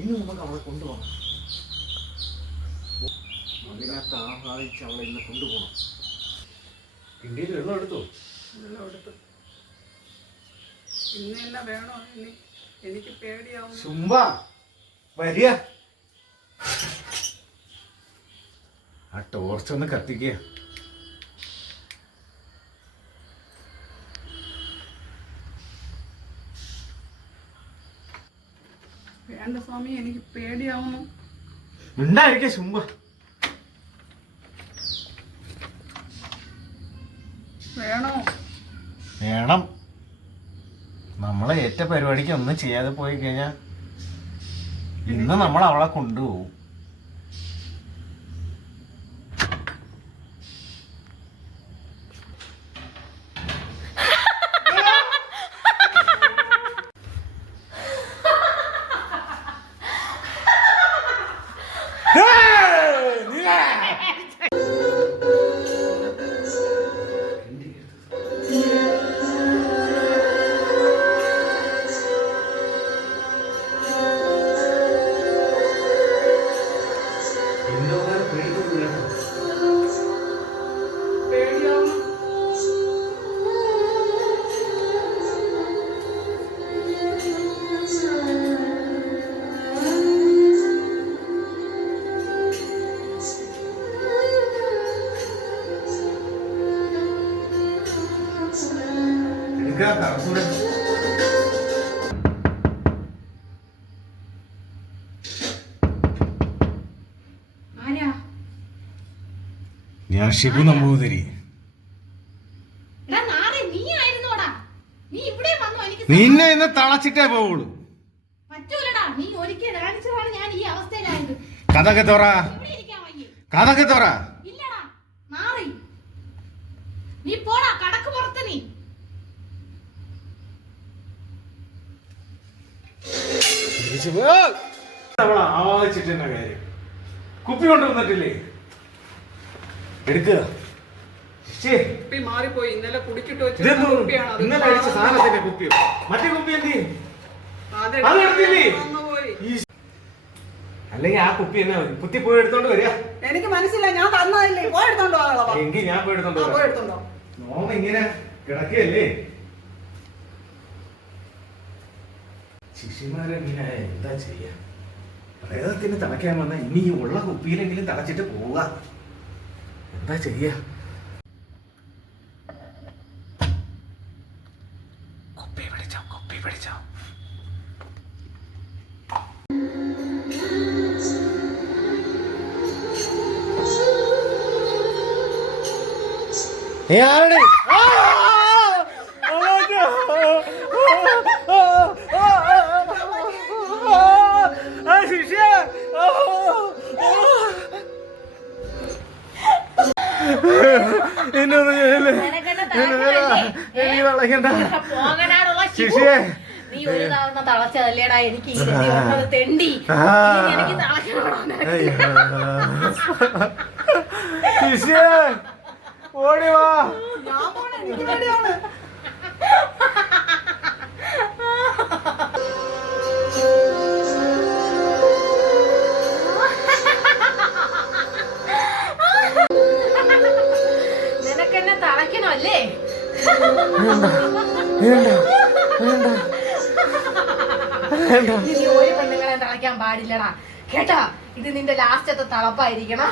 ഇന്ന് നമുക്ക് അവളെ കൊണ്ടുപോകണം. അതിനകത്ത് ആഹ്ലാദിച്ച് അവളെ ഇന്ന് കൊണ്ടുപോകണം. കിണ്ടിയിൽ വെള്ളം എടുത്തു. ഇന്നെല്ലാം വേണോ? എനിക്ക് പേടിയാവും. ചുമ്മാ വരിക. ആ ടോർച്ചൊന്ന് കത്തിക്കുക. വേണ്ട സ്വാമി, എനിക്ക് പേടിയാവുന്നു. മിണ്ടായിരിക്ക ചുമ്മാ. വേണോ? വേണം. നമ്മളെ ഏറ്റ പരിപാടിക്ക് ഒന്നും ചെയ്യാതെ പോയി കഴിഞ്ഞാൽ ഇന്ന് നമ്മൾ അവളെ കൊണ്ടുപോകും. ഞാൻ ഷിബു നമ്പൂതിരി. നിന്നെ ഇന്ന് തളച്ചിട്ടേ പോവുള്ളൂ. കഥക്കെ തുറ, കഥക്കെ തുറ. ആവാച്ചിട്ട് തന്നെ കാര്യം. കുപ്പി കൊണ്ടുവന്നിട്ടില്ലേ? എടുക്കുക. മാറിപ്പോയി. ഇന്നലെ കുടിച്ചിട്ട് ഇന്നലെ അടിച്ച സാധനത്തിന്റെ കുപ്പിയോ? മറ്റേ കുപ്പി എന്ത്? അല്ലെങ്കിൽ ആ കുപ്പി എന്നാ കുത്തി പോയി എടുത്തോണ്ട് വരിക. എനിക്ക് മനസ്സിലായി, ഞാൻ തന്നതല്ലേ. പോയി എടുത്തോണ്ടോ? എങ്കിൽ ഞാൻ പോയി എടുത്തോണ്ടോ? നോമ ഇങ്ങനെ കിടക്കുകയല്ലേ? ശിശുമാരെങ്ങനെ എന്താ ചെയ്യാ? പ്രേതത്തിന് തളയ്ക്കാൻ വന്ന ഇനി ഉള്ള കുപ്പിയിലെങ്കിലും തളച്ചിട്ട് പോവുക. എന്താ ചെയ്യാ? കുപ്പി പിടിച്ചോ, കുപ്പി പിടിച്ചോ. ആരുടെ എന്നൊന്ന് വളയ്ക്കണ്ട ശിശിയെ. ശിശിയെ ഓടി വാ. നിനക്കെന്നെ തളയ്ക്കണോ അല്ലേ? ഇനി ഒരു പെണ്ണുങ്ങളെ തളയ്ക്കാൻ പാടില്ലടാ കേട്ടാ. ഇത് നിന്റെ ലാസ്റ്റത്തെ തളപ്പായിരിക്കണം.